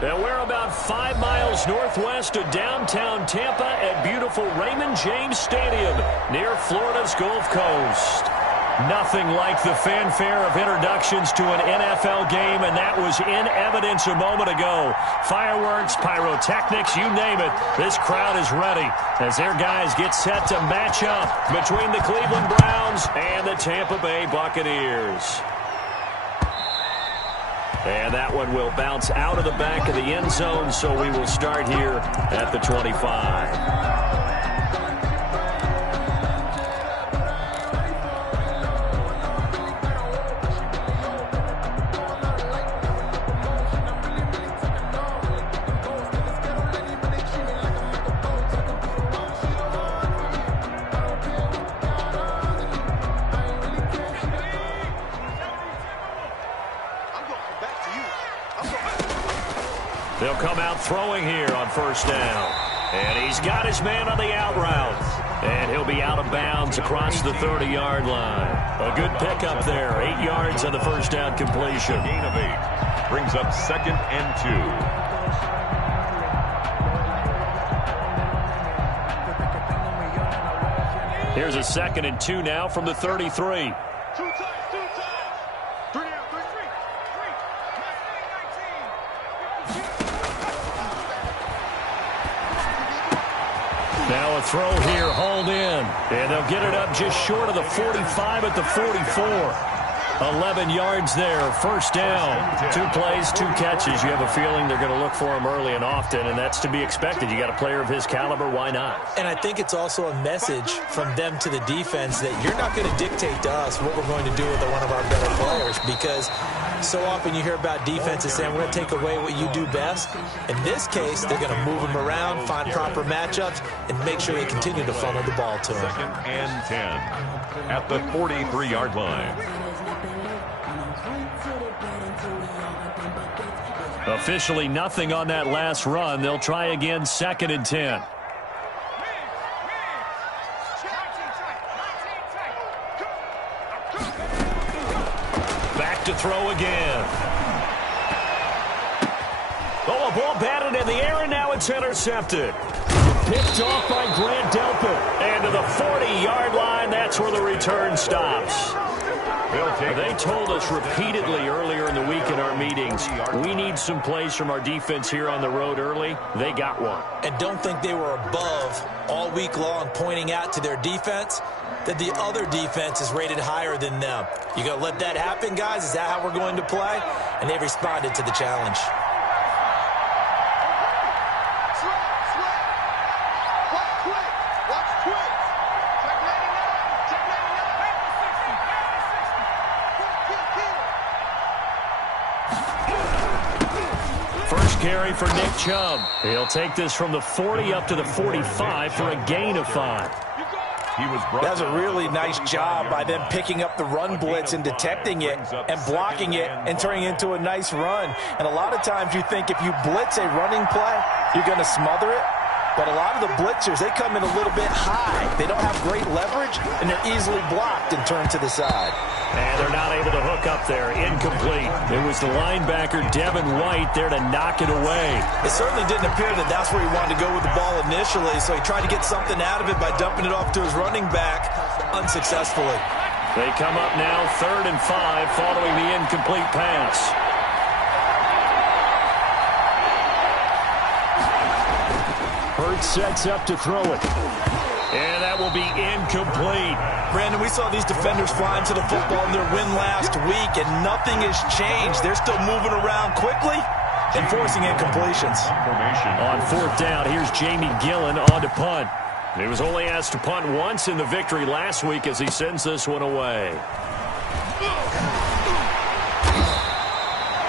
And we're about 5 miles northwest of downtown Tampa at beautiful Raymond James Stadium near Florida's Gulf Coast. Nothing like the fanfare of introductions to an NFL game, and that was in evidence a moment ago. Fireworks, pyrotechnics, you name it. This crowd is ready as their guys get set to match up between the Cleveland Browns and the Tampa Bay Buccaneers. And that one will bounce out of the back of the end zone, so we will start here at the 25. They'll come out throwing here on first down. And he's got his man on the out route. And he'll be out of bounds across the 30-yard line. A good pickup there. 8 yards on the first down completion. Gain of 8. Brings up 2nd and 2. Here's a 2nd and 2 now from the 33. Now a throw here, hauled in. And they'll get it up just short of the 45 at the 44. 11 yards there, first down. 2 plays, 2 catches. You have a feeling they're going to look for him early and often, and that's to be expected. You got a player of his caliber, why not? And I think it's also a message from them to the defense that you're not going to dictate to us what we're going to do with one of our better players, because so often you hear about defenses saying we're going to take away what you do best. In this case, they're going to move them around, find proper matchups, and make sure they continue to funnel the ball to them. 2nd and 10 at the 43-yard line. Officially nothing on that last run. They'll try again, 2nd and 10. Back to throw again. Oh, a ball batted in the air, and now it's intercepted. Picked off by Grant Delpit. And to the 40-yard line, that's where the return stops. They told us repeatedly earlier in the week in our meetings, we need some plays from our defense here on the road early. They got one. And don't think they were above all week long pointing out to their defense that the other defense is rated higher than them. You going to let that happen, guys? Is that how we're going to play? And they responded to the challenge. Carry for Nick Chubb. He'll take this from the 40 up to the 45 for a gain of 5. That's a really nice job by them picking up the run blitz and detecting it and blocking it and turning it into a nice run. And a lot of times you think if you blitz a running play, you're going to smother it. But a lot of the blitzers, they come in a little bit high. They don't have great leverage, and they're easily blocked and turned to the side. And they're not able to hook up there. Incomplete. It was the linebacker, Devin White, there to knock it away. It certainly didn't appear that that's where he wanted to go with the ball initially, so he tried to get something out of it by dumping it off to his running back unsuccessfully. They come up now 3rd and 5 following the incomplete pass. Hurts sets up to throw it. And that will be incomplete. Brandon, we saw these defenders flying to the football in their win last week, and nothing has changed. They're still moving around quickly and forcing incompletions. On 4th down, here's Jamie Gillen on to punt. He was only asked to punt once in the victory last week as he sends this one away.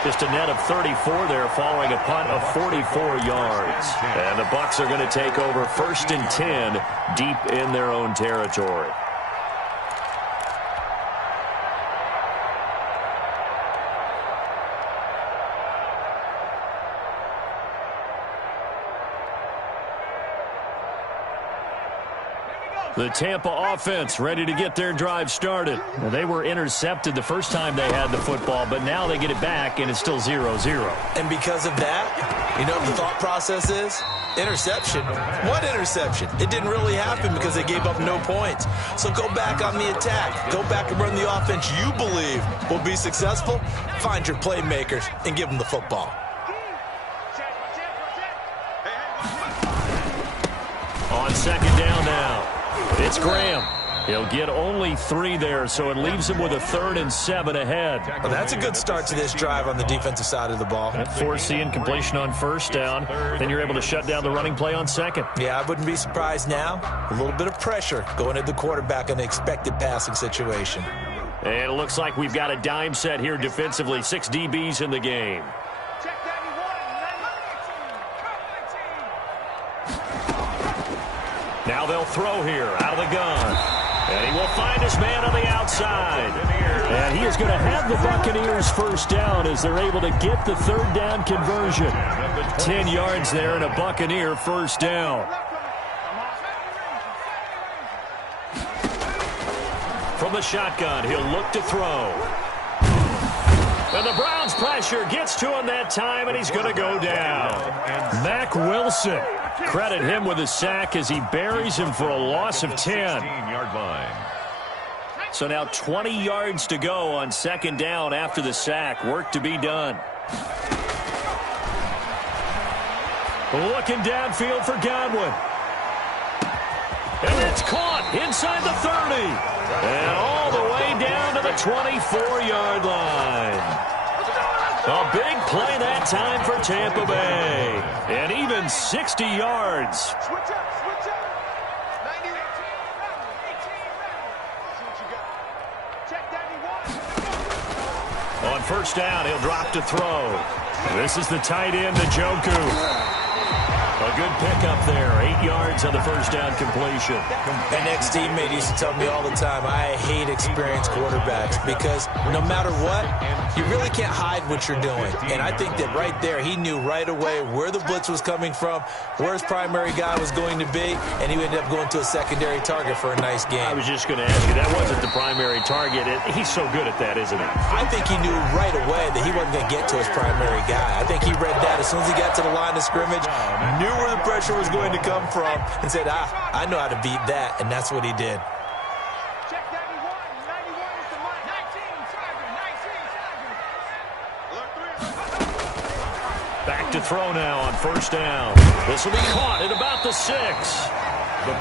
Just a net of 34 there following a punt of 44 yards. And the Bucs are going to take over 1st and 10 deep in their own territory. The Tampa offense ready to get their drive started. Now, they were intercepted the first time they had the football, but now they get it back, and it's still 0-0. And because of that, you know what the thought process is? Interception. What interception? It didn't really happen because they gave up no points. So go back on the attack. Go back and run the offense you believe will be successful. Find your playmakers and give them the football. On second down now, it's Graham. He'll get only 3 there, so it leaves him with a 3rd and 7 ahead. Well, that's a good start to this drive on the defensive side of the ball. Force the incompletion on first down. Then you're able to shut down the running play on second. Yeah, I wouldn't be surprised now. A little bit of pressure going at the quarterback in the expected passing situation. And it looks like we've got a dime set here defensively. 6 DBs in the game. Now they'll throw here out of the gun. And he will find his man on the outside. And he is going to have the Buccaneers first down as they're able to get the 3rd down conversion. 10 yards there and a Buccaneer first down. From the shotgun, he'll look to throw. And the Browns pressure gets to him that time, and he's going to go down. Mack Wilson. Credit him with a sack as he buries him for a loss of 10. So now 20 yards to go on second down after the sack. Work to be done. Looking downfield for Godwin. And it's caught inside the 30. And all the way down to the 24-yard line. A big play that time for Tampa Bay. And even 60 yards. On first down, he'll drop to throw. This is the tight end, Njoku. A good pickup there. 8 yards on the first down completion. An ex-teammate used to tell me all the time, I hate experienced quarterbacks because no matter what, you really can't hide what you're doing. And I think that right there, he knew right away where the blitz was coming from, where his primary guy was going to be, and he ended up going to a secondary target for a nice game. I was just going to ask you, that wasn't the primary target. He's so good at that, isn't he? I think he knew right away that he wasn't going to get to his primary guy. I think he read that as soon as he got to the line of scrimmage, knew where the pressure was going to come from, and said, I know how to beat that, and that's what he did. Back to throw now on first down. This will be caught at about the 6.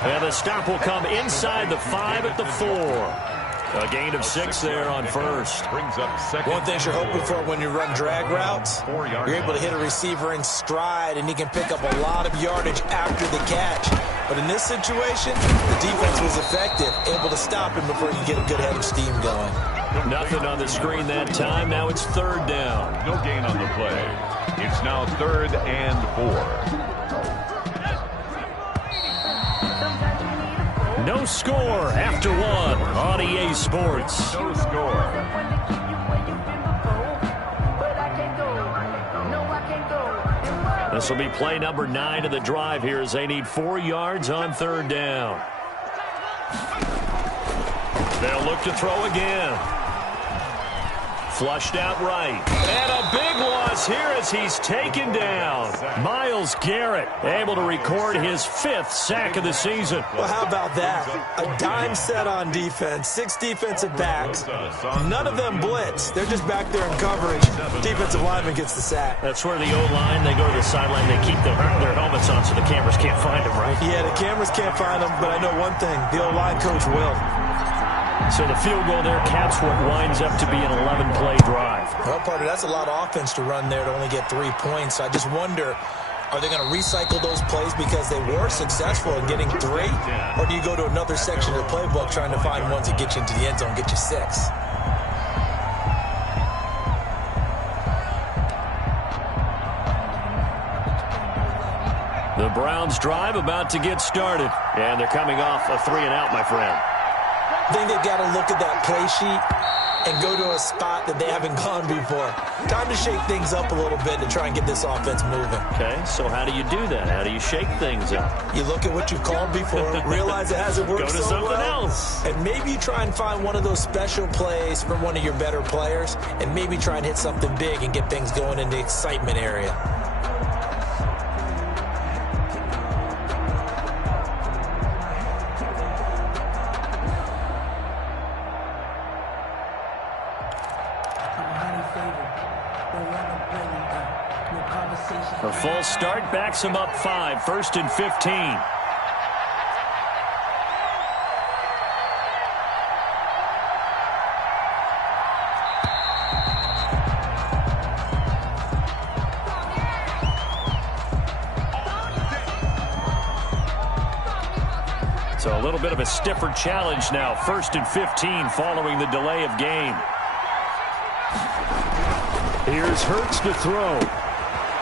And the stop will come inside the 5 at the 4. A gain of 6 there on first. One thing you're hoping for when you run drag routes, you're able to hit a receiver in stride, and he can pick up a lot of yardage after the catch. But in this situation, the defense was effective, able to stop him before he can get a good head of steam going. Nothing on the screen that time. Now it's 3rd down. No gain on the play. It's now 3rd and 4. No score after 1 on EA Sports. No score. This will be play number 9 of the drive here as they need 4 yards on 3rd down. They'll look to throw again. Flushed out right. And a big loss here as he's taken down. Myles Garrett able to record his 5th sack of the season. Well, how about that? A dime set on defense, 6 defensive backs. None of them blitz. They're just back there in coverage. Defensive lineman gets the sack. That's where the O-line, they go to the sideline, they keep their helmets on so the cameras can't find them, right? Yeah, the cameras can't find them, but I know one thing. The O-line coach will. So the field goal there caps what winds up to be an 11-play drive. Well, partner, that's a lot of offense to run there to only get 3 points. I just wonder, are they going to recycle those plays because they were successful in getting 3? Or do you go to another section of the playbook trying to find ones that get you into the end zone, get you 6? The Browns drive about to get started. And they're coming off a 3-and-out, my friend. I think they've got to look at that play sheet and go to a spot that they haven't gone before. Time to shake things up a little bit to try and get this offense moving. Okay, so how do you do that? How do you shake things up? You look at what you called before, realize it hasn't worked so well. Go to something else. And maybe try and find one of those special plays from one of your better players, and maybe try and hit something big and get things going in the excitement area. A false start backs him up 5, 1st and 15. So a little bit of a stiffer challenge now. 1st and 15 following the delay of game. Here's Hurts to throw.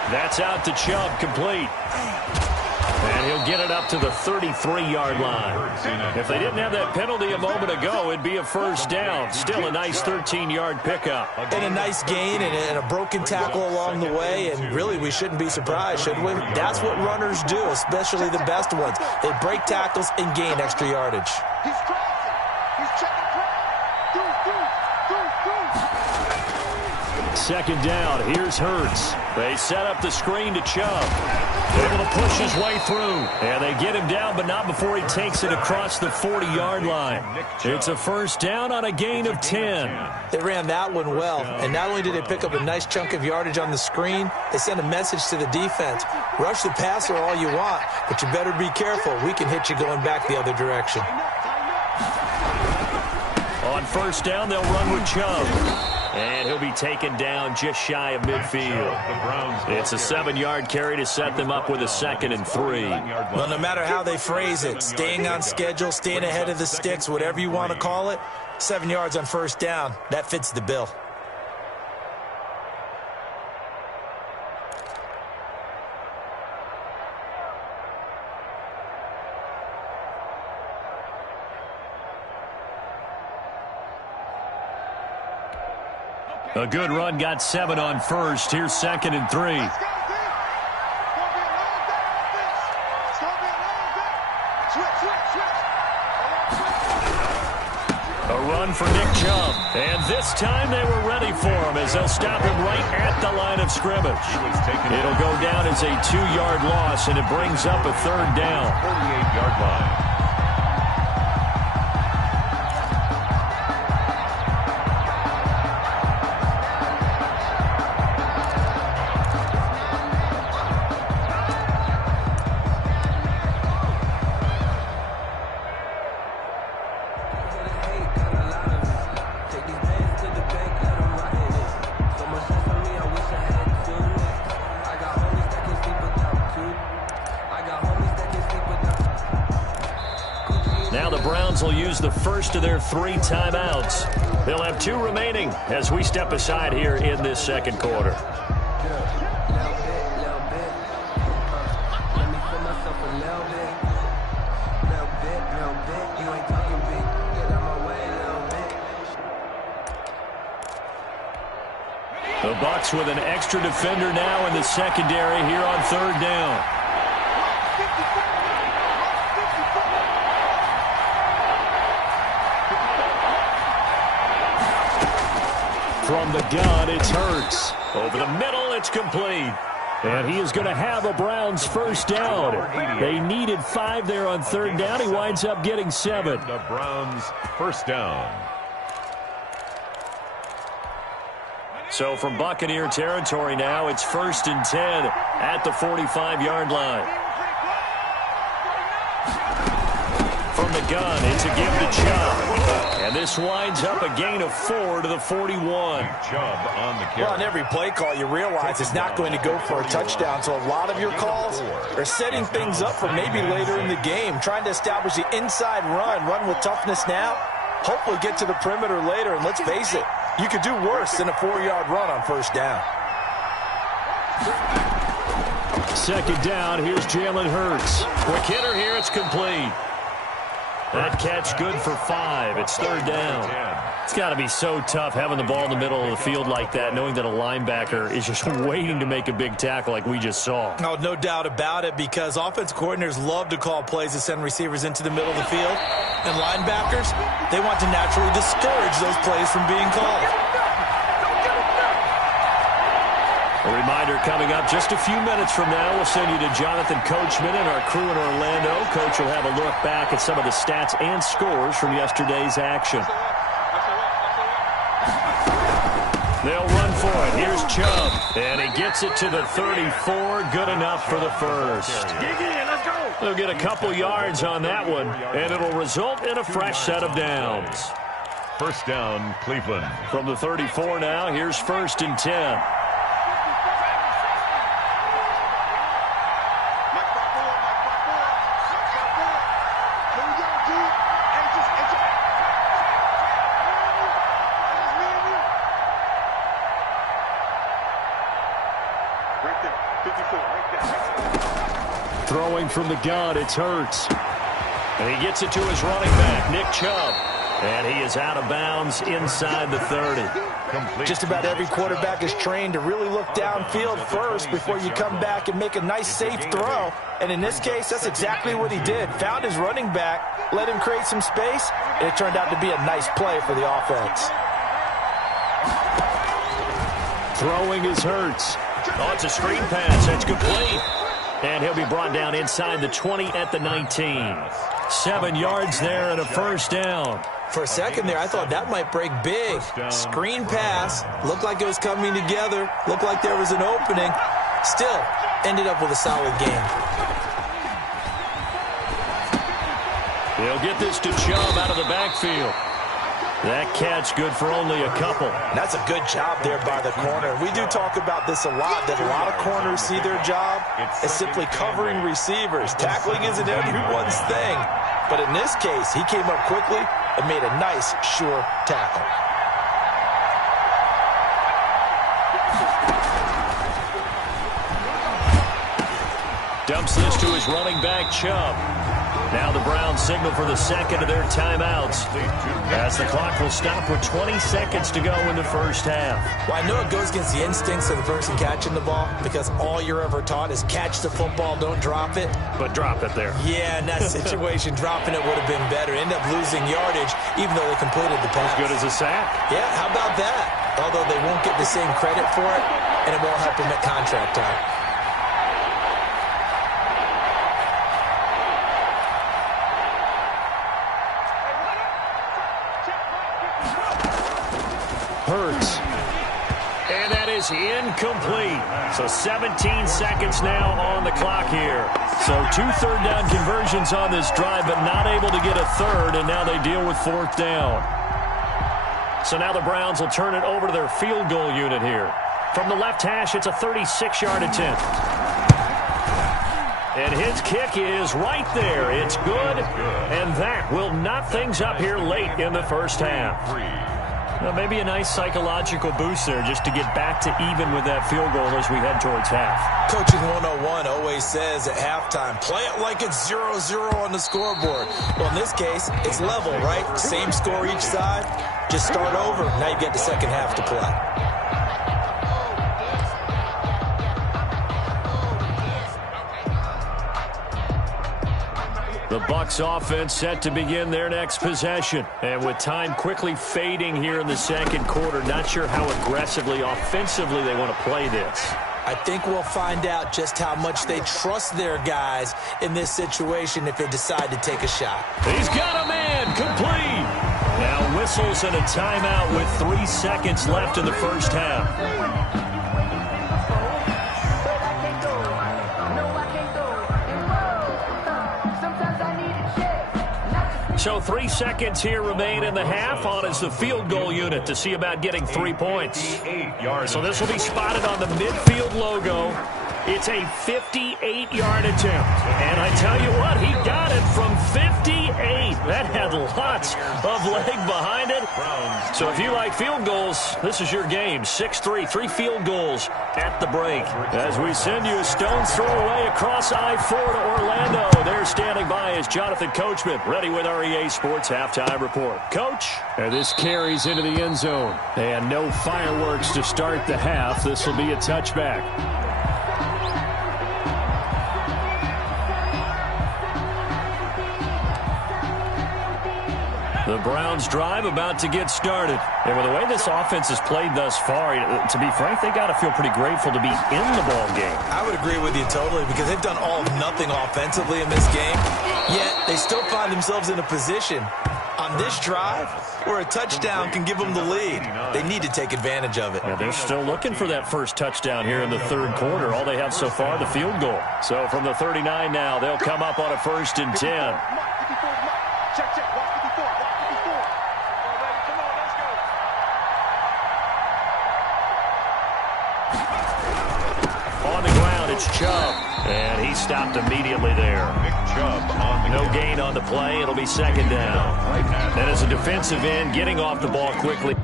That's out to Chubb, complete. And he'll get it up to the 33-yard line. If they didn't have that penalty a moment ago, it'd be a first down. Still a nice 13-yard pickup. And a nice gain and a broken tackle along the way, and really we shouldn't be surprised, should we? That's what runners do, especially the best ones. They break tackles and gain extra yardage. Second down, here's Hurts. They set up the screen to Chubb. Able to push his way through. And they get him down, but not before he takes it across the 40-yard line. It's a first down on a gain of 10. They ran that one well. And not only did they pick up a nice chunk of yardage on the screen, they sent a message to the defense. Rush the passer all you want, but you better be careful. We can hit you going back the other direction. On first down, they'll run with Chubb. And he'll be taken down just shy of midfield. It's a 7-yard carry to set them up with a 2nd and 3. Well, no matter how they phrase it, staying on schedule, staying ahead of the sticks, whatever you want to call it, 7 yards on first down, that fits the bill. A good run, got 7 on first. Here's 2nd and 3. A run for Nick Chubb. And this time they were ready for him as they'll stop him right at the line of scrimmage. It'll go down as a 2-yard loss, and it brings up a 3rd down. 48-yard line. Now the Browns will use the first of their 3 timeouts. They'll have 2 remaining as we step aside here in this second quarter. The Bucs with an extra defender now in the secondary here on 3rd down. From the gun, it's Hurts. Over the middle, it's complete. And he is going to have a Browns first down. They needed 5 there on 3rd down. He winds up getting 7. The Browns first down. So from Buccaneer territory now, it's 1st and 10 at the 45-yard line. From the gun, it's a give to Chubb. And this winds up a gain of 4 to the 41. Chubb on the carry. Well, on every play call, you realize it's not going to go for a touchdown. So a lot of your calls are setting things up for maybe later in the game, trying to establish the inside run with toughness now, hopefully get to the perimeter later. And let's face it, you could do worse than a 4-yard run on first down. Second down, here's Jalen Hurts. Quick hitter here, it's complete. That catch good for 5. It's 3rd down. It's got to be so tough having the ball in the middle of the field like that, knowing that a linebacker is just waiting to make a big tackle like we just saw. Oh, no doubt about it, because offense coordinators love to call plays to send receivers into the middle of the field. And linebackers, they want to naturally discourage those plays from being called. A reminder coming up just a few minutes from now. We'll send you to Jonathan Coachman and our crew in Orlando. Coach will have a look back at some of the stats and scores from yesterday's action. They'll run for it. Here's Chubb. And he gets it to the 34. Good enough for the first. They'll get a couple yards on that one, and it'll result in a fresh set of downs. First down, Cleveland. From the 34 now, here's 1st and 10. Throwing from the gun, it's Hurts. And he gets it to his running back, Nick Chubb. And he is out of bounds inside the 30. Just about every quarterback is trained to really look downfield first before you come back and make a nice, safe throw. And in this case, that's exactly what he did. Found his running back, let him create some space, and it turned out to be a nice play for the offense. Throwing is Hurts. Oh, it's a screen pass. That's complete. And he'll be brought down inside the 20 at the 19. 7 yards there and a first down. For a second there, I thought that might break big. Screen pass. Looked like it was coming together. Looked like there was an opening. Still, ended up with a solid game. They'll get this to Chubb out of the backfield. That catch good for only a couple. That's a good job there by the corner. We do talk about this a lot, that a lot of corners see their job as simply covering receivers. Tackling isn't everyone's thing. But in this case, he came up quickly and made a nice, sure tackle. Dumps this to his running back, Chubb. Now the Browns signal for the second of their timeouts, as the clock will stop with 20 seconds to go in the first half. Well, I know it goes against the instincts of the person catching the ball, because all you're ever taught is catch the football, don't drop it. But drop it there. Yeah, in that situation, dropping it would have been better. End up losing yardage, even though they completed the pass. As good as a sack. Yeah, how about that? Although they won't get the same credit for it, and it won't help them at contract time. Hurts. And that is incomplete. So 17 seconds now on the clock here. So 2 third-down conversions on this drive, but not able to get a third, and now they deal with 4th down. So now the Browns will turn it over to their field goal unit here. From the left hash, it's a 36-yard attempt. And his kick is right there. It's good, and that will knot things up here late in the first half. Well, maybe a nice psychological boost there just to get back to even with that field goal as we head towards half. Coaching 101 always says at halftime, play it like it's 0-0 on the scoreboard. Well, in this case, it's level, right? Same score each side. Just start over. Now you get the second half to play. The Bucs offense set to begin their next possession. And with time quickly fading here in the second quarter, not sure how aggressively, offensively they want to play this. I think we'll find out just how much they trust their guys in this situation if they decide to take a shot. He's got a man, complete. Now whistles and a timeout with 3 seconds left in the first half. So 3 seconds here remain in the half. On is the field goal unit to see about getting 3 points. So this will be spotted on the midfield logo. It's a 58-yard attempt. And I tell you what, he got it from 58. That had lots of leg behind it. So if you like field goals, this is your game. 6-3, 3 field goals at the break. As we send you a stone's throw away across I-4 to Orlando. There standing by is Jonathan Coachman, ready with our EA Sports Halftime Report. Coach? And this carries into the end zone. And no fireworks to start the half. This will be a touchback. The Browns drive about to get started. And with the way this offense has played thus far, to be frank, they got to feel pretty grateful to be in the ball game. I would agree with you totally because they've done all of nothing offensively in this game, yet they still find themselves in a position on this drive where a touchdown can give them the lead. They need to take advantage of it. Yeah, they're still looking for that first touchdown here in the third quarter. All they have so far, the field goal. So from the 39 now, they'll come up on a 1st and 10. It's Chubb, and he stopped immediately there. No gain on the play. It'll be 2nd down. And as a defensive end, getting off the ball quickly.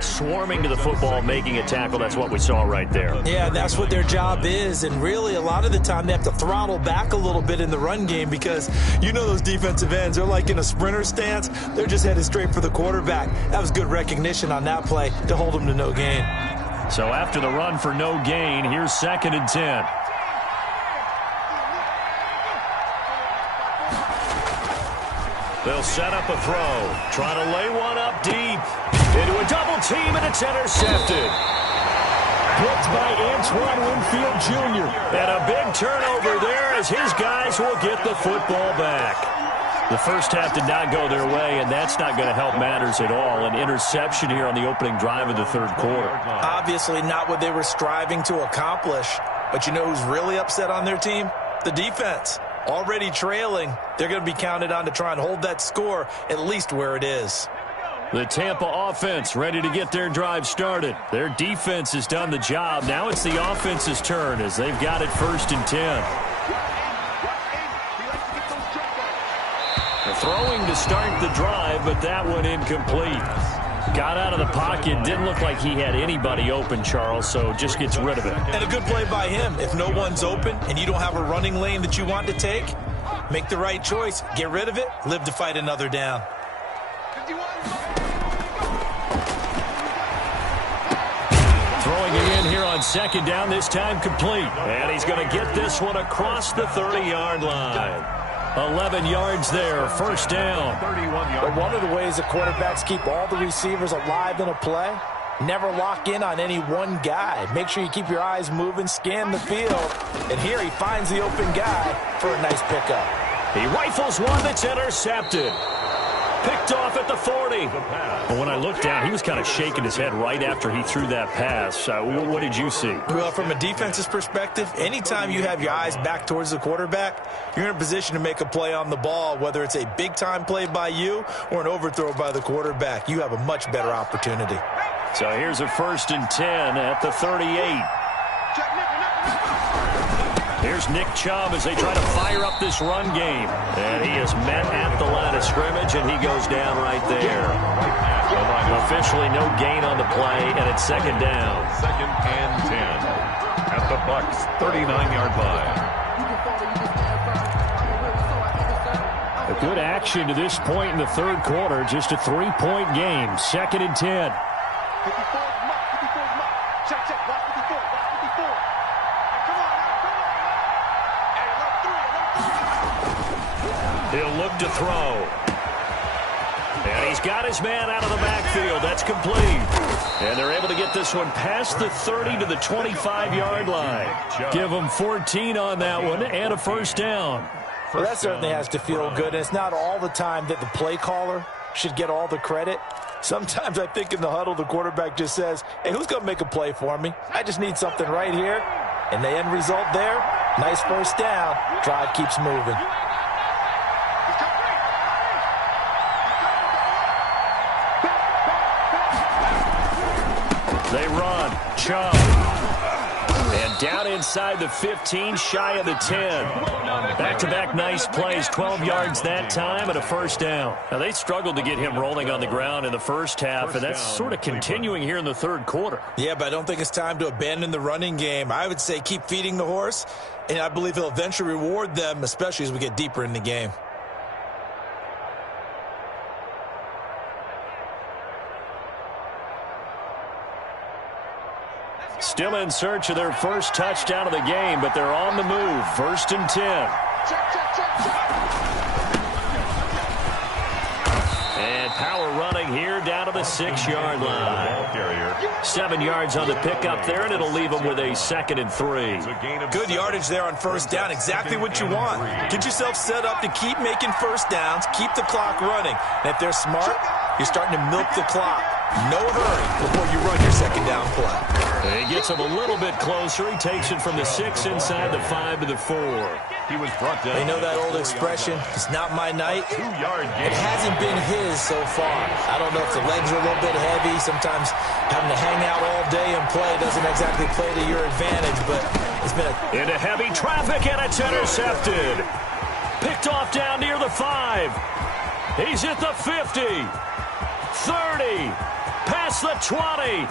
Swarming to the football, making a tackle. That's what we saw right there. Yeah, that's what their job is. And really, a lot of the time, they have to throttle back a little bit in the run game because you know those defensive ends, they're like in a sprinter stance. They're just headed straight for the quarterback. That was good recognition on that play to hold them to no gain. So after the run for no gain, here's 2nd and 10. They'll set up a throw. Trying to lay one up deep. Into a double team, and it's intercepted. Picked by Antoine Winfield Jr. And a big turnover there as his guys will get the football back. The first half did not go their way, and that's not going to help matters at all. An interception here on the opening drive of the third quarter. Obviously not what they were striving to accomplish. But you know who's really upset on their team? The defense. Already trailing, they're going to be counted on to try and hold that score at least where it is. The Tampa offense ready to get their drive started. Their defense has done the job. Now it's the offense's turn as they've got it 1st and 10. Throwing to start the drive, but that one incomplete. Got out of the pocket, didn't look like he had anybody open, Charles, so just gets rid of it. And a good play by him. If no one's open and you don't have a running lane that you want to take, make the right choice. Get rid of it, live to fight another down. Throwing it in here on 2nd down, this time complete. And he's going to get this one across the 30-yard line. 11 yards there, 1st down. But one of the ways the quarterbacks keep all the receivers alive in a play, never lock in on any one guy. Make sure you keep your eyes moving, scan the field. And here he finds the open guy for a nice pickup. He rifles one that's intercepted. Picked off at the 40. But when I looked down, he was kind of shaking his head right after he threw that pass. What did you see? Well, from a defense's perspective, anytime you have your eyes back towards the quarterback, you're in a position to make a play on the ball, whether it's a big-time play by you or an overthrow by the quarterback. You have a much better opportunity. So here's a 1st and 10 at the 38. Here's Nick Chubb as they try to fire up this run game. And he is met at the line of scrimmage, and he goes down right there. Officially no gain on the play, and it's 2nd down. 2nd and 10 at the Bucs' 39-yard line. A good action to this point in the third quarter. Just a 3-point game. 2nd and 10. He'll look to throw. And he's got his man out of the backfield. That's complete. And they're able to get this one past the 30 to the 25-yard line. Give them 14 on that one and a 1st down. Well, that certainly has to feel good. And it's not all the time that the play caller should get all the credit. Sometimes I think in the huddle, the quarterback just says, hey, who's going to make a play for me? I just need something right here. And the end result there, nice 1st down. Drive keeps moving. They run. Chubb. And down inside the 15, shy of the 10. Back-to-back nice plays, 12 yards that time and a 1st down. Now, they struggled to get him rolling on the ground in the first half, and that's sort of continuing here in the third quarter. Yeah, but I don't think it's time to abandon the running game. I would say keep feeding the horse, and I believe he'll eventually reward them, especially as we get deeper in the game. Still in search of their first touchdown of the game, but they're on the move. 1st and 10. And power running here down to the 6-yard line. 7 yards on the pickup there, and it'll leave them with a 2nd and 3. Good yardage there on 1st down. Exactly what you want. Get yourself set up to keep making 1st downs, keep the clock running. And if they're smart, you're starting to milk the clock. No hurry before you run your 2nd down play. He gets him a little bit closer. He takes it from the 6 inside the 5 to the 4. He was brought down. You know that old expression, it's not my night? 2-yard gain. It hasn't been his so far. I don't know if the legs are a little bit heavy. Sometimes having to hang out all day and play doesn't exactly play to your advantage, but it's been into heavy traffic, and it's intercepted. Picked off down near the 5. He's at the 50. 30. Past the 20.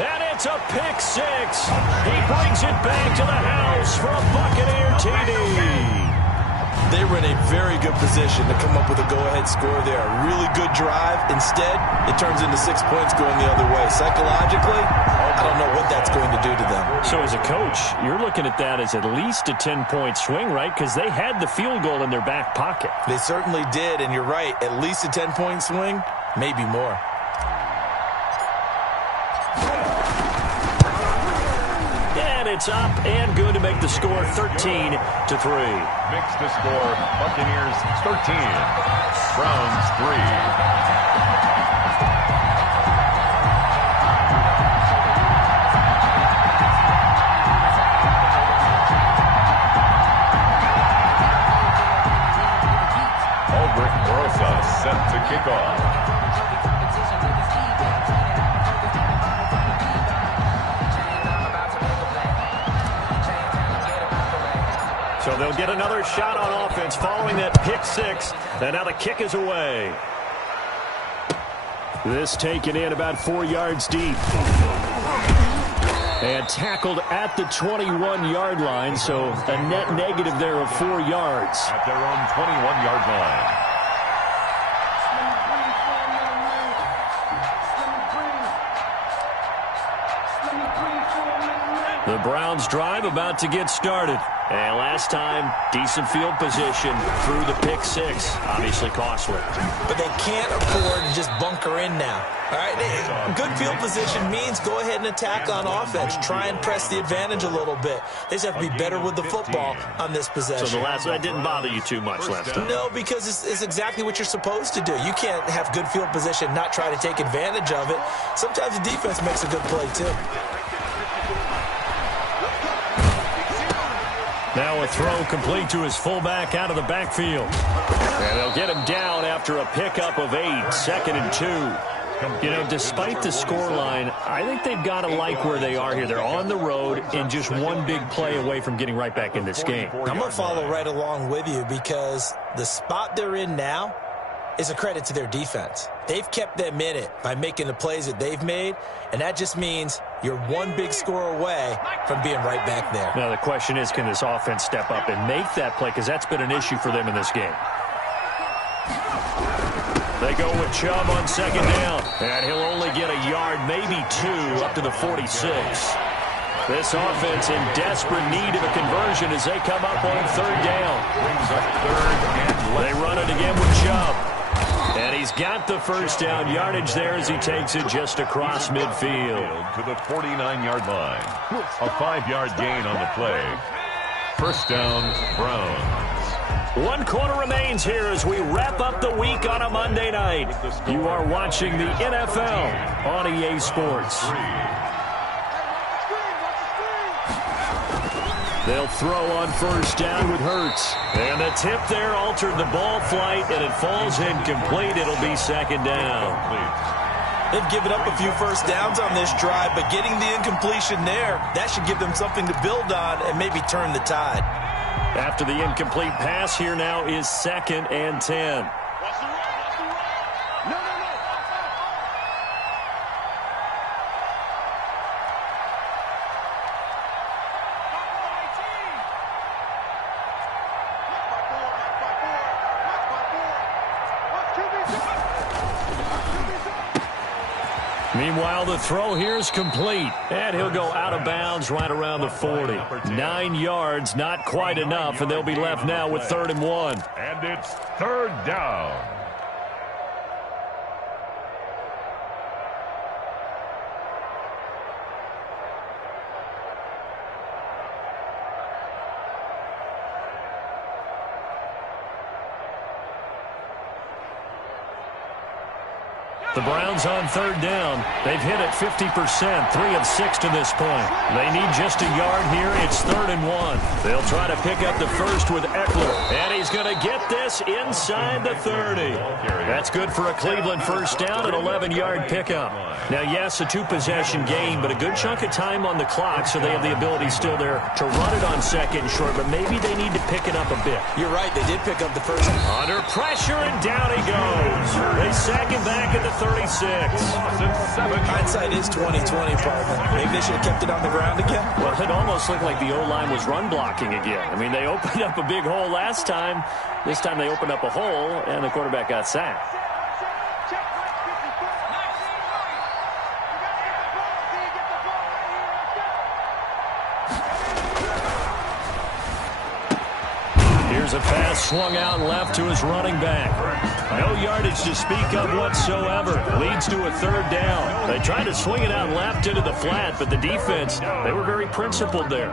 And it's a pick 6. He brings it back to the house for a Buccaneer TD. They were in a very good position to come up with a go-ahead score there. A really good drive. Instead, it turns into 6 points going the other way. Psychologically, I don't know what that's going to do to them. So as a coach, you're looking at that as at least a 10-point swing, right? Because they had the field goal in their back pocket. They certainly did, and you're right. At least a 10-point swing, maybe more. it's up and good to make the score 13-3. Makes the score Buccaneers 13, Browns 3. Set to kick off. So they'll get another shot on offense following that pick six. And now the kick is away. This taken in about 4 yards deep. And tackled at the 21-yard line, so a net negative there of 4 yards. At their own 21-yard line. The Browns drive about to get started. And last time, decent field position through the pick six. Obviously costly. But they can't afford to just bunker in now. All right, good field position means go ahead and attack on offense. Try and press the advantage a little bit. They just have to be better with the football on this possession. So the last that didn't bother you too much last time? No, because it's exactly what you're supposed to do. You can't have good field position, not try to take advantage of it. Sometimes the defense makes a good play, too. Now a throw complete to his fullback out of the backfield. And they'll get him down after a pickup of 8, 2nd and 2. You know, despite the scoreline, I think they've got to like where they are here. They're on the road and just one big play away from getting right back in this game. I'm going to follow right along with you because the spot they're in now is a credit to their defense. They've kept them in it by making the plays that they've made, and that just means you're one big score away from being right back there. Now the question is, can this offense step up and make that play? Because that's been an issue for them in this game. They go with Chubb on 2nd down, and he'll only get a yard, maybe 2, up to the 46. This offense in desperate need of a conversion as they come up on 3rd down. Brings up 3rd and they run it again with Chubb. And he's got the first down yardage there as he takes it just across midfield. To the 49-yard line. A 5-yard gain on the play. First down, Browns. 1 quarter remains here as we wrap up the week on a Monday night. You are watching the NFL on EA Sports. They'll throw on 1st down with Hurts. And the tip there altered the ball flight, and it falls incomplete. It'll be 2nd down. They've given up a few first downs on this drive, but getting the incompletion there, that should give them something to build on and maybe turn the tide. After the incomplete pass, here now is 2nd and 10. Meanwhile, the throw here is complete, and he'll go out of bounds right around the 40. 9 yards, not quite enough, and they'll be left now with 3rd and 1. And it's 3rd down. The Browns on 3rd down. They've hit it 50%, 3 of 6 to this point. They need just a yard here. It's 3rd and 1. They'll try to pick up the first with Eckler. And he's going to get this inside the 30. That's good for a Cleveland first down, an 11-yard pickup. Now, yes, a 2-possession game, but a good chunk of time on the clock, so they have the ability still there to run it on 2nd and short, but maybe they need to pick it up a bit. You're right. They did pick up the first. Under pressure, and down he goes. They sack him back at the 36. Hindsight is 20/20, partner. Maybe they should have kept it on the ground again. Well, it almost looked like the O-line was run blocking again. I mean, they opened up a big hole last time. This time they opened up a hole, and the quarterback got sacked. Here's a pass swung out left to his running back. No yardage to speak of whatsoever. Leads to a third down. They tried to swing it out left into the flat, but the defense, they were very principled there.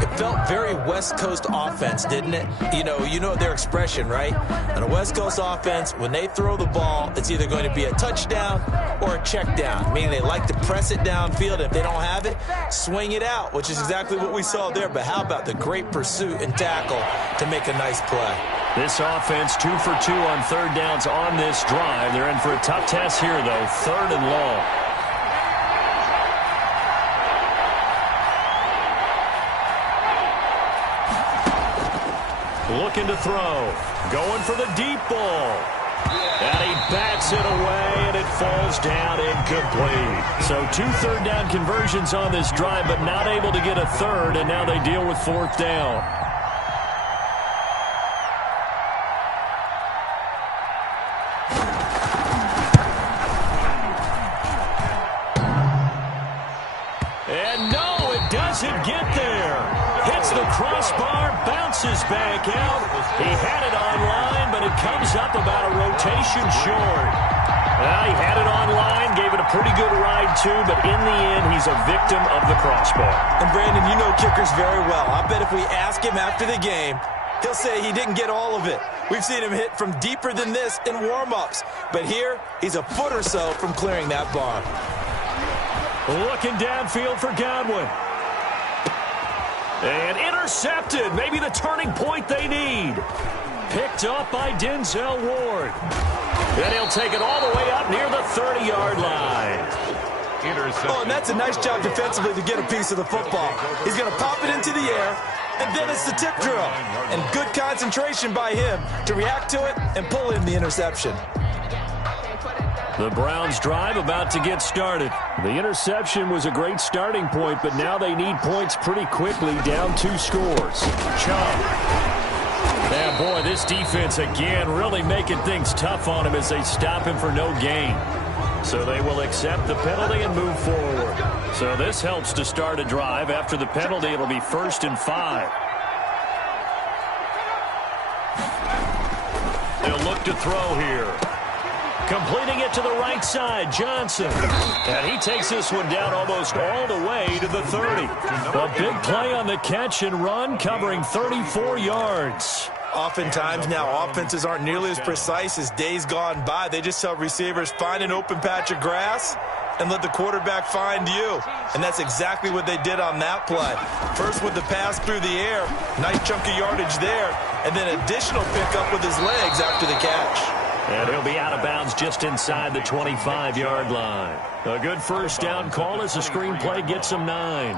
It felt very West Coast offense, didn't it? You know their expression, right? On a West Coast offense, when they throw the ball, it's either going to be a touchdown or a check down, meaning they like to press it downfield. If they don't have it, swing it out, which is exactly what we saw there. But how about the great pursuit and tackle to make a nice play? This offense 2 for 2 on third downs on this drive. They're in for a tough test here, though. 3rd and long. Looking to throw. Going for the deep ball. And he bats it away, and it falls down incomplete. So 2 third down conversions on this drive, but not able to get a third, and now they deal with 4th down. And no, it doesn't get there. Hits the crossbar, bounces back out. He had it online, but it comes up about a rotation short. Well, he had it online, gave it a pretty good ride, too, but in the end, he's a victim of the crossbar. And, Brandon, you know kickers very well. I bet if we ask him after the game, he'll say he didn't get all of it. We've seen him hit from deeper than this in warm-ups. But here, he's a foot or so from clearing that bar. Looking downfield for Godwin. And intercepted. Maybe the turning point they need. Picked up by Denzel Ward. And he'll take it all the way up near the 30-yard line. Oh, and that's a nice job defensively to get a piece of the football. He's going to pop it into the air, and then it's the tip drill. And good concentration by him to react to it and pull in the interception. The Browns drive about to get started. The interception was a great starting point, but now they need points pretty quickly, down 2 scores. Chubb. Yeah, boy, this defense again really making things tough on him as they stop him for no gain. So they will accept the penalty and move forward. So this helps to start a drive. After the penalty, it'll be 1st and 5. They'll look to throw here. Completing it to the right side, Johnson. And he takes this one down almost all the way to the 30. A big play on the catch and run, covering 34 yards. Oftentimes now, offenses aren't nearly as precise as days gone by. They just tell receivers, find an open patch of grass and let the quarterback find you. And that's exactly what they did on that play. First with the pass through the air, nice chunk of yardage there, and then additional pickup with his legs after the catch. And he'll be out of bounds just inside the 25-yard line. A good first down call as the screen play gets him 9.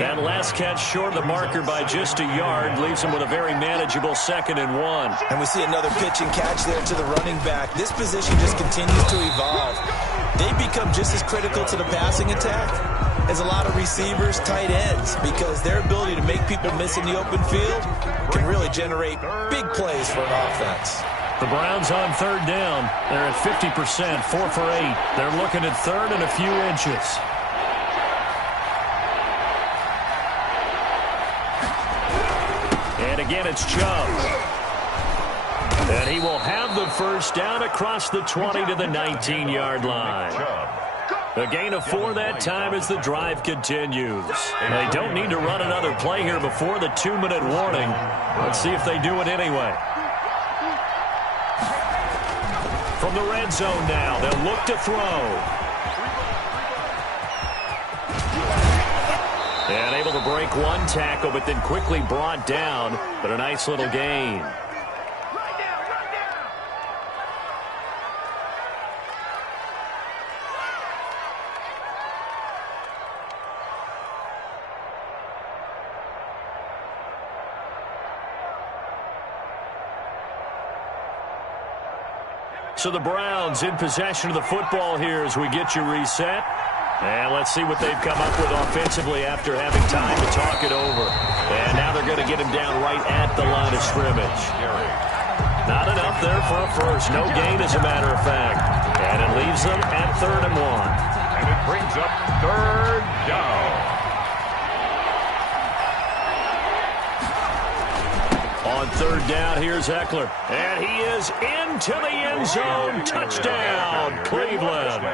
That last catch short of the marker by just a yard leaves him with a very manageable 2nd and 1. And we see another pitch and catch there to the running back. This position just continues to evolve. They become just as critical to the passing attack as a lot of receivers, tight ends, because their ability to make people miss in the open field can really generate big plays for an offense. The Browns on 3rd down. They're at 50%, 4 for 8. They're looking at 3rd and a few inches. And again, it's Chubb. And he will have the first down across the 20 to the 19-yard line. A gain of 4 that time as the drive continues. They don't need to run another play here before the 2-minute warning. Let's see if they do it anyway. From the red zone now, they'll look to throw. And able to break one tackle, but then quickly brought down. But a nice little gain. So the Browns in possession of the football here as we get you reset. And let's see what they've come up with offensively after having time to talk it over. And now they're going to get him down right at the line of scrimmage. Not enough there for a first. No gain, as a matter of fact. And it leaves them at 3rd and 1. And it brings up 3rd down. On third down, here's Eckler. And he is into the end zone. Touchdown, Cleveland.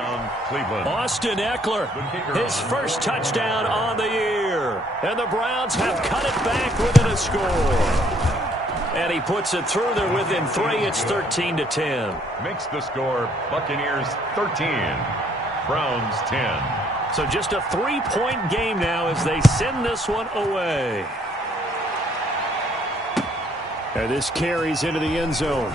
Austin Eckler, his first touchdown on the year. And the Browns have cut it back within a score. And he puts it through. They're within 3. It's 13-10. Makes the score Buccaneers 13, Browns 10. So just a 3-point game now as they send this one away. And this carries into the end zone.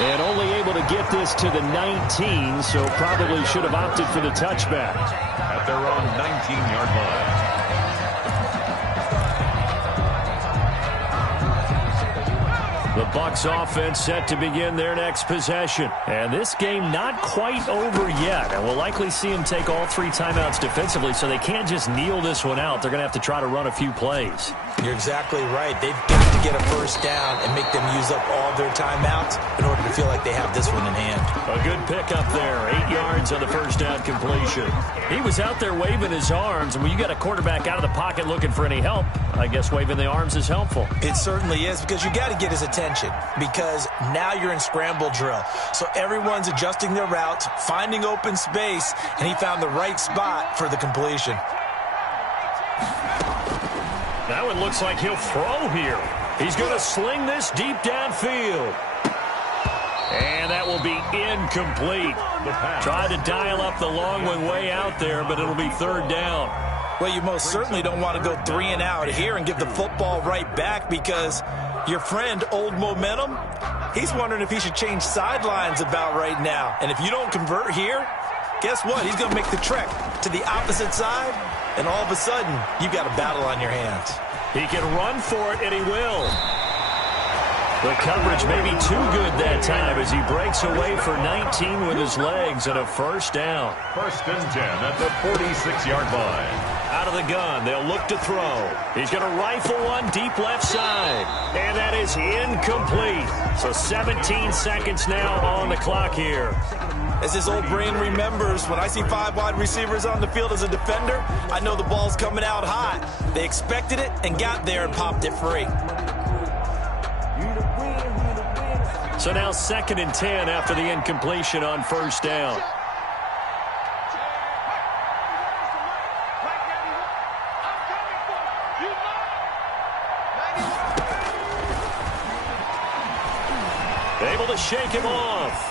And only able to get this to the 19, so probably should have opted for the touchback. At their own 19-yard line. The Bucs offense set to begin their next possession. And this game not quite over yet. And we'll likely see them take all 3 timeouts defensively, so they can't just kneel this one out. They're going to have to try to run a few plays. You're exactly right. They've got to get a first down and make them use up all their timeouts in order to feel like they have this one in hand. A good pickup there. 8 yards on the first down completion. He was out there waving his arms, and when you got a quarterback out of the pocket looking for any help, I guess waving the arms is helpful. It certainly is, because you got to get his attention, because now you're in scramble drill. So everyone's adjusting their routes, finding open space, and he found the right spot for the completion. That one looks like he'll throw here. He's going to sling this deep downfield. And that will be incomplete. Tried to dial up the long one way out there, but it'll be third down. Well, you most certainly don't want to go 3 and out here and give the football right back, because your friend, Old Momentum, he's wondering if he should change sidelines about right now. And if you don't convert here, guess what? He's going to make the trek to the opposite side, and all of a sudden, you've got a battle on your hands. He can run for it, and he will. The coverage may be too good that time as he breaks away for 19 with his legs and a first down. First and 10 at the 46-yard line. Out of the gun, they'll look to throw. He's going to rifle one deep left side. And that is incomplete. So 17 seconds now on the clock here. As his old brain remembers, when I see 5 wide receivers on the field as a defender, I know the ball's coming out hot. They expected it and got there and popped it free. So now 2nd and 10 after the incompletion on first down. Able to shake him off.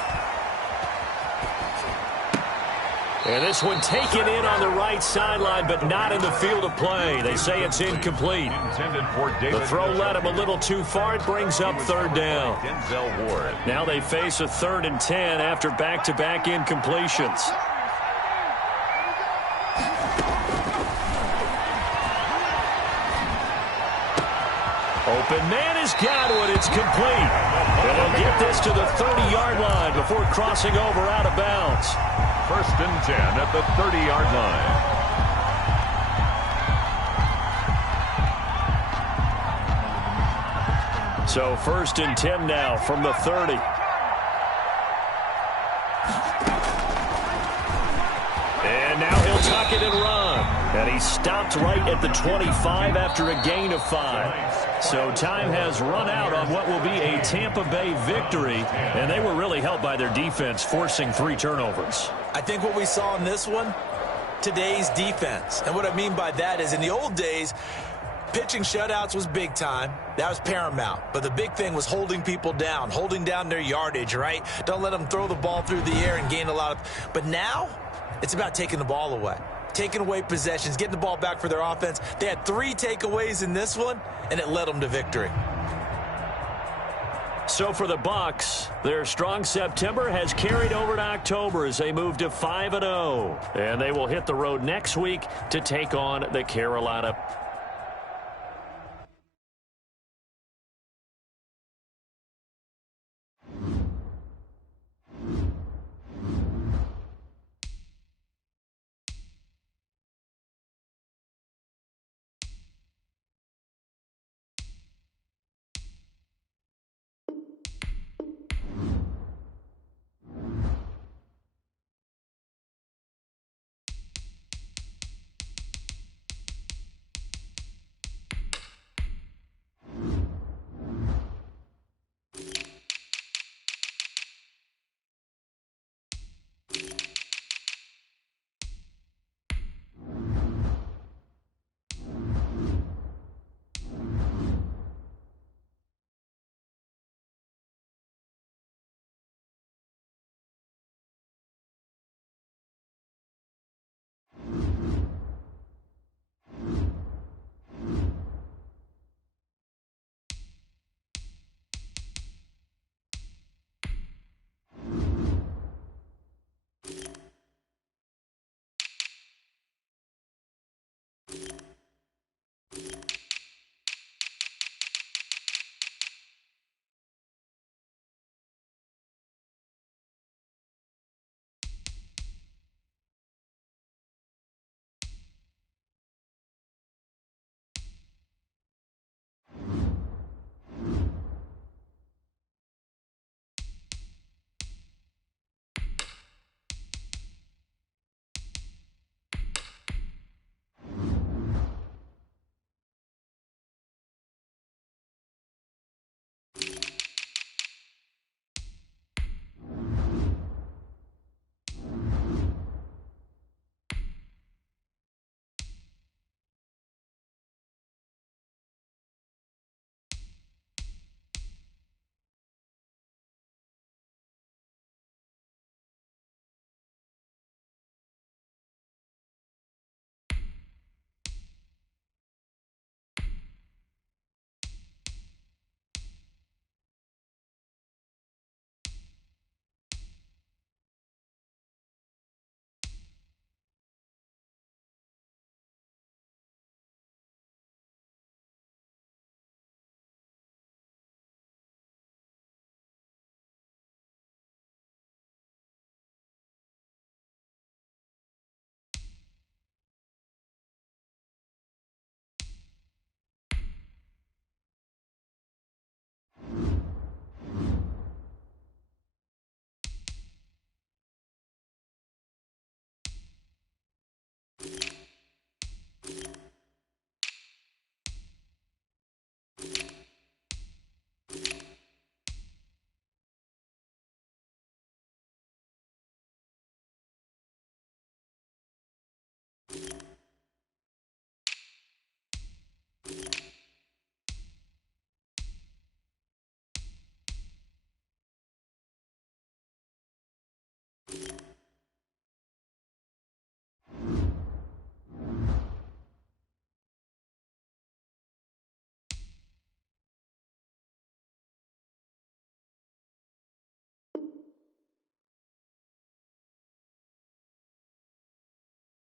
And this one taken in on the right sideline, but not in the field of play. They say it's incomplete. The throw led him a little too far. It brings up third down. Now they face a 3rd and 10 after back-to-back incompletions. Open man has got one. It's complete. And they'll get this to the 30-yard line before crossing over out of bounds. First and 10 at the 30-yard line. So 1st and 10 now from the 30. And now he'll tuck it and run. And he stopped right at the 25 after a gain of 5. So time has run out on what will be a Tampa Bay victory. And they were really helped by their defense, forcing 3 turnovers. I think what we saw in this one, today's defense. And what I mean by that is, in the old days, pitching shutouts was big time. That was paramount. But the big thing was holding people down, holding down their yardage, right? Don't let them throw the ball through the air and gain a lot of... But now, it's about taking the ball away. Taking away possessions, getting the ball back for their offense. They had 3 takeaways in this one, and it led them to victory. So for the Bucs, their strong September has carried over to October as they move to 5-0. And they will hit the road next week to take on the Carolina